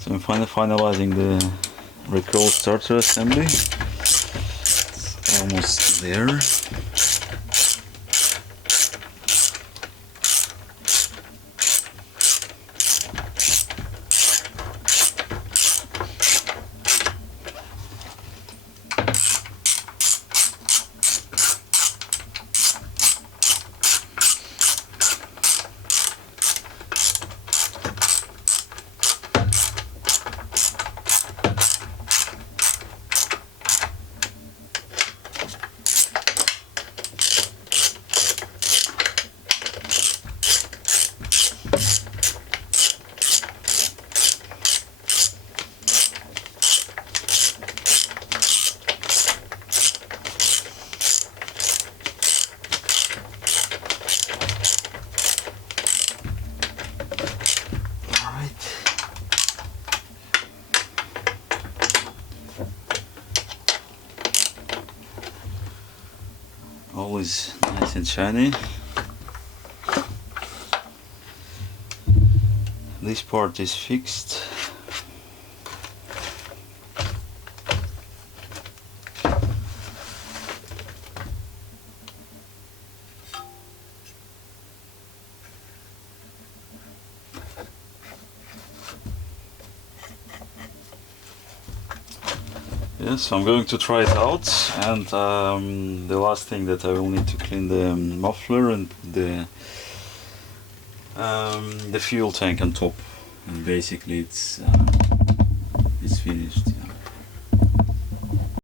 So I'm finalizing the Recoil starter assembly. It's almost there. Always nice and shiny. This part is fixed. Yes, I'm going to try it out, and the last thing that I will need to clean the muffler and the fuel tank on top, and basically it's finished.